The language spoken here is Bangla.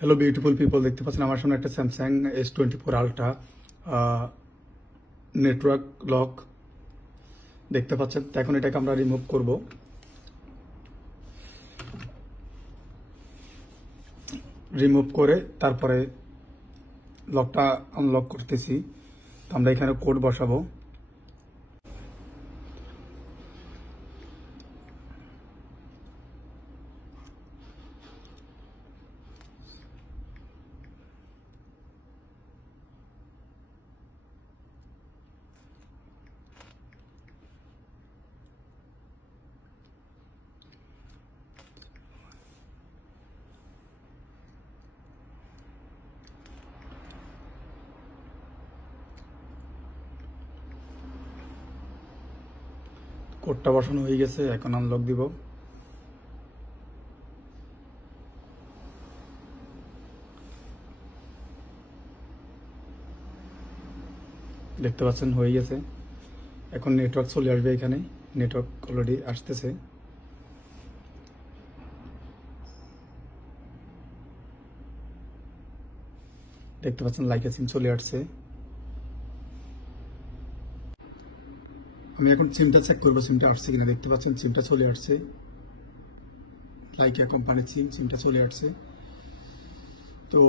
হ্যালো বিউটিফুল পিপল, দেখতে পাচ্ছেন আমার সামনে একটা Samsung S24 ultra network lock দেখতে পাচ্ছেন। তো এখন এটাকে আমরা রিমুভ করব। রিমুভ করে তারপরে লকটা আনলক করতেছি। তো আমরা এখানে কোড বসাবো। কোডটা বসানো হয়ে গেছে, এখন আনলক দিব। দেখতে পাচ্ছেন হয়ে গেছে। এখন নেটওয়ার্ক চলে আসবে, এখানে নেটওয়ার্ক অলরেডি আসতেছে। দেখতে পাচ্ছেন লাইকা সিম চলে আসছে। আমি এখন সিমটা চেক করবো সিমটা আসছে কিনা। দেখতে পাচ্ছেন সিমটা চলে আসছে, লাইকা কোম্পানির সিমটা চলে আসছে। তো